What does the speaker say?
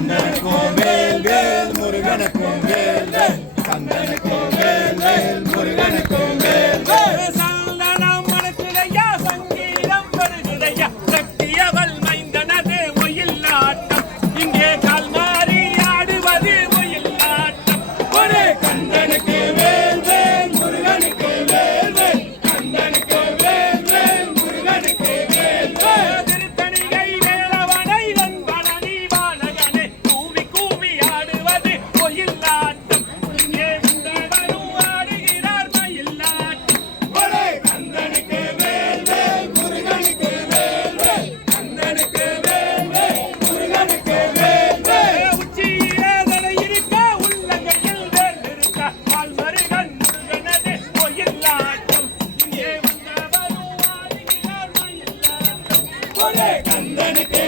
கந்தனுக்கும் வேல் வேல் முருகனுக்கும் வேல் வேல் கந்தனுக்கும் கந்தனுக்கு